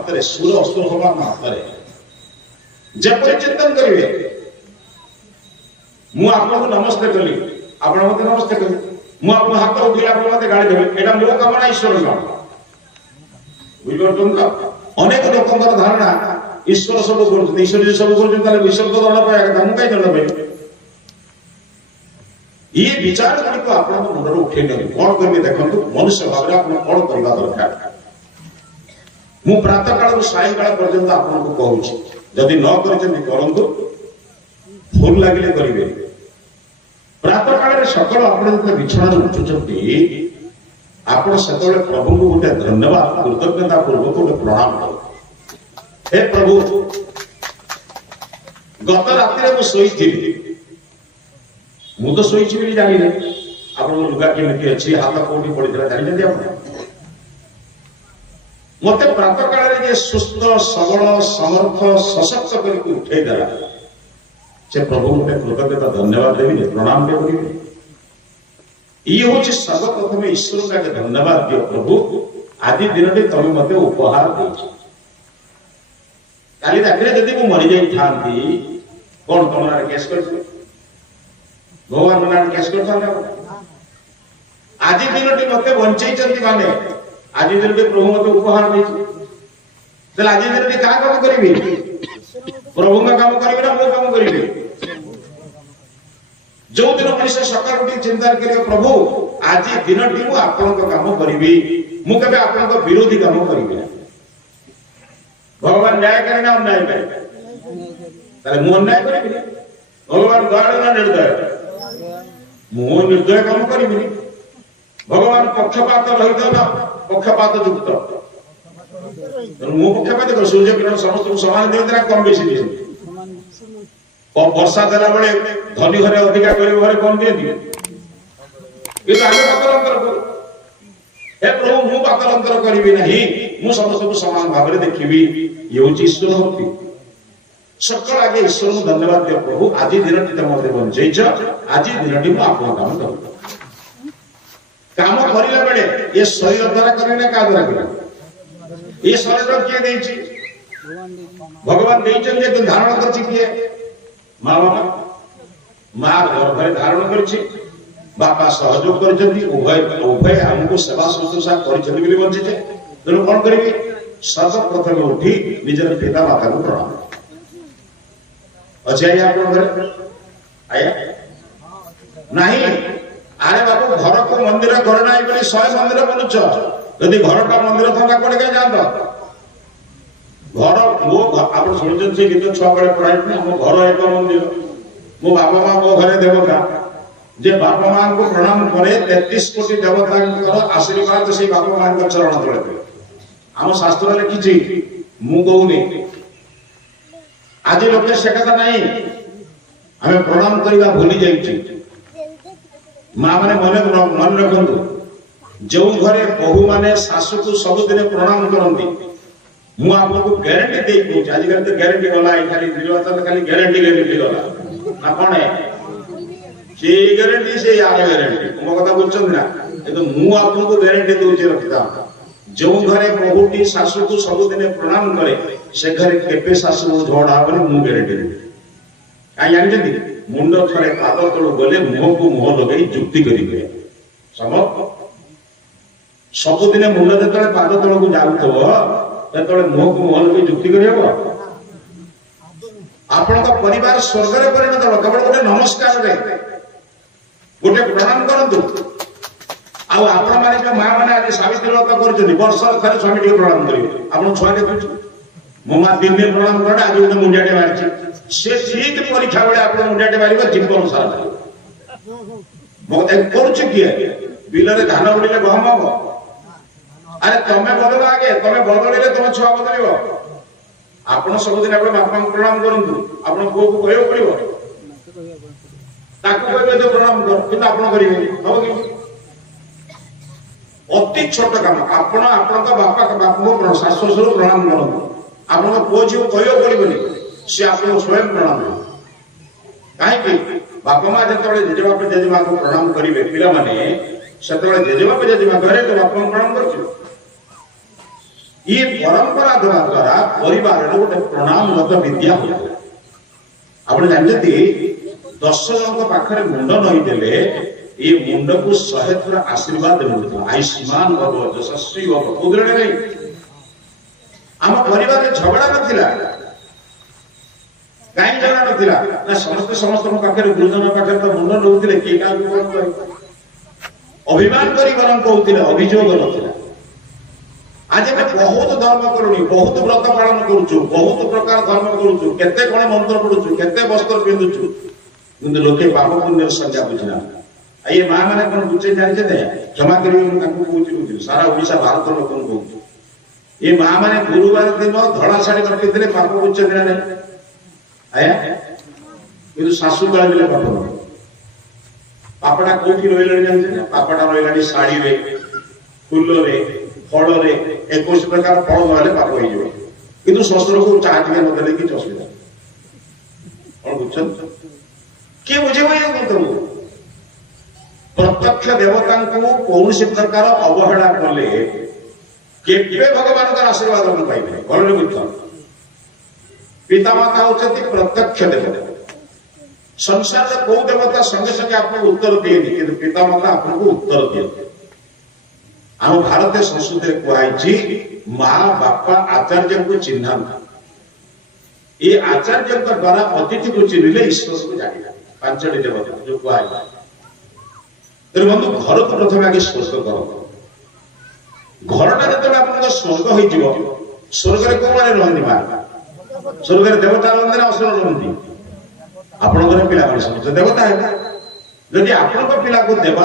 हाथ में सुर असुर हम हाथ में जपरी चिंतन करेंगे मु आपको नमस्ते कली आपण मते नमस्ते कली मु आपको हाथ उठिला आप मते गाड़ी देबे एटा मो काम ना ईश्वर काम बुझिबो अनेक लोकंकर धारणा ईश्वर सब कर ईश्वर सब कर ताले ईश्वर तो दंड पाया कथा मु कई दंड पाई ये विचार गुड़ी को आप मुंडर उठे नहीं कौन करेंगे देखो मनुष्य भाव आप कौन करने दरकार मु प्रातः काल साय काल पर्यंत आपको कहूँ जदि न करूँ भूल लगे करेंगे प्रातः काल सकाल आप बिछण उठुंट आप से प्रभु को गोटे धन्यवाद कृतज्ञता पूर्वक गोटे प्रणाम कर हे प्रभु गत राति मुझे मु तो शोची भी जानी आप लुगा केमी अच्छी हाथ कौटी पड़ा जानते मत प्रातः काल सुस्थ सबल समर्थ सशक्त करके उठे देला से प्रभु गोटे कृतज्ञता धन्यवाद देवी प्रणाम के करेंगे ये हूँ सर्वप्रथम ईश्वर का धन्यवाद दियो प्रभु आज दिन तुम मत उपहार काली रात जब मरी जाती कौन तुम केस कर भगवान नाम केस कर आज दिन मत बंचई माने आज दिन प्रभु मत उपहार दे आज दिन क्या काम करी प्रभु का काम करी ना मो काम करी जो दिन मनुष्य सकाल उठी चिंता करेगा प्रभु आज दिन टी आपण काम करी मुझे आपण विरोधी काम करी भगवान न्याय करे ना अन्याय करे मु अन्याय करी भगवान दयालु ना निर्दय मु निर्दय काम करी भगवान पक्षपात रहित ना पक्षपात युक्त मु पक्षपात कर सूर्य किरण समस्त समान दिए कम बेसी दिए वर्षा देला बेले धनी घरे अधिका गरीब घरे कम दिए ये आगे पातलांतर कर हे प्रभु मु पातलांतर करिबि नहीं मु समस्त को समान भाव में देखिबि ये होची ईश्वर भक्ति सकाल आगे ईश्वर को धन्यवाद दियो प्रभु आज दिन टी तुम मते बंचैछ आज दिन टी मु आपन काम करू काम करिला बेले ये शरीर द्वारा करिना का द्वारा करिना ये शरीर के देछि भगवान देइछन जे धारण करछि किए माँ बापा माँ गर्भरे धारण करछि बापा सहयोग करछन्ती उभय उभय हमको सेवा शुश्रूषा करछन्ती बोली बंचिछे तेणु कौन करिबे सर्वप्रथम उठी निजर पिता माता को प्रणाम अच्छे आया आप घरे आया नहीं अरे बाबू घर को मंदिर घर ना बोली 100 मंदिर बनुछ यदि घर का मंदिर था कोड़े के जानत घर मो आप सुनिछन से गीत छुआ बड़े पढ़ाई हम घर एक मंदिर मो बापा मां मो घरे देवता जे बापा मां को प्रणाम करे 33 कोटी देवता आशीर्वाद से बापा मां को चरण तले हम शास्त्र लिखी मु कहूनी आज लोके से कथा नहीं हमें प्रणाम करवा भूली जाइए माँ मैंने मन रखु जो घरे बहु माने शाशु को सबुदिन प्रणाम करती मु आपको ग्यारंटी दे कहूँ आजिकल तो ग्यारंटी गला खाली निर्वाचन खाली ग्यारंटी गला ना कौन है से ग्यारंटी से यार ग्यारंटी मो कथा बुझ ना तो मु आपको ग्यारंटी दूसरे रखता जो घरे बहुटी शाशु को सबुदिन प्रणाम करे से घरे केपे शाशु झगड़ा हबनी मु ग्यारंटी देबी कहीं जानते मुंड थरे पाद तल गले मुह को मुह लगे जुक्ति करेंगे सबुदिन मुंड जो पाद तल को जाऊथो मुह को मुह लगे जुक्ति कर आपण परिवार स्वर्ग में परिणत हो केवल गोटे नमस्कार गोटे प्रणाम करूँ आपण मैंने माँ मैंने आज सावित्री व्रत कर वर्ष थे स्वामी टी प्रणाम करेंगे आप छुआ देखु मो माँ दिन दिन प्रणाम कर आज गोटे मुंडियाटे मारी से ठीक परीक्षा बेले आप मुंडियाटे मार जीवन सारा किए बिलरे धान उड़े गहम हम अरे तमें बदल आगे तमें बदल तुम छुआ बदल आप सबुदिन आप बापा को प्रणाम करूँ आप पुओ को कह पड़ो प्रणाम कर आप करेंगे अति छोट काम आपण बापा को शाशु शशुर प्रणाम करूँ आप पुओ झील कह पड़ोनी सी आप स्वयं प्रणाम कहीं बापा माँ जो जेजेबाप जेजेमा को प्रणाम करेंगे पिला माने से जेजेबाप जेजेमा घरे तो बापा प्रणाम कर ये परंपरा देवा द्वारा परिवार गोटे प्रणामगत विद्या होता आप जानते 10 जन पाखे मुंड नईदेले ये मुंड को 100 थर आशीर्वाद मिलता आयुष्मान भव यशस्वी भव बुद्ध नहीं आम परिवार झगड़ा नथिला कहीं झगड़ा नथिला ना समस्त समस्त पाखे गुरुजन पाखे तो मुंड नौते किए क्या अभिमान करी बरम कहते अभियोग नथिला आज हमें बहुत धर्म करूनी बहुत व्रत पालन करूचु बहुत प्रकार धर्म करूचु केते कोन मंत्र पढुचु केते वस्त्र पिंधुचु किंतु लोके पाप पुण्य संज्ञा बुझना ये मां माने कोन बुझे जानिछे ने क्षमा करियो हम ताकू कहूची बुझिल सारा ओडिसा भारत लोक को कहूची ये मां माने गुरुवार दिन धड़ा साड़ी कटि देले पाप बुझे देना ने आया किंतु सासु काल बेले पाप न पापड़ा कोठी रोइले जानिछे ने पापड़ा रोइलाडी साड़ी रे फूल रे फल रे 21 प्रकार फल नहले पाप हो जाए किंतु शस्त्र को चाह टिके न देले कि असुविधा और बुझछन के बुझे तुमको प्रत्यक्ष देवता को कौन से प्रकार अवहेला कले केबे भगवान का आशीर्वाद हम पाइबे भले बुझछन पिता माता होचती प्रत्यक्ष देवता संसार को देवता संगे संगे आपको उत्तर दिएनि किंतु पिता माता आपको उत्तर दिए आम भारतीय संस्कृति कहुई माँ बापा आचार्य को चिन्ह ये आचार्य द्वारा अतिथि को चिन्हले ईश्वर को जाना 5टी देवता जो कहुई तेरे बंधु घर को प्रथम आगे स्पर्श कर घरटा जो आप स्वर्ग हो स्वर्ग कौ मैंने रुहति माँ स्वर्ग देवता रुहति ना असुर रुहति आपण पिला देवता है जदि आपण पिला को देवा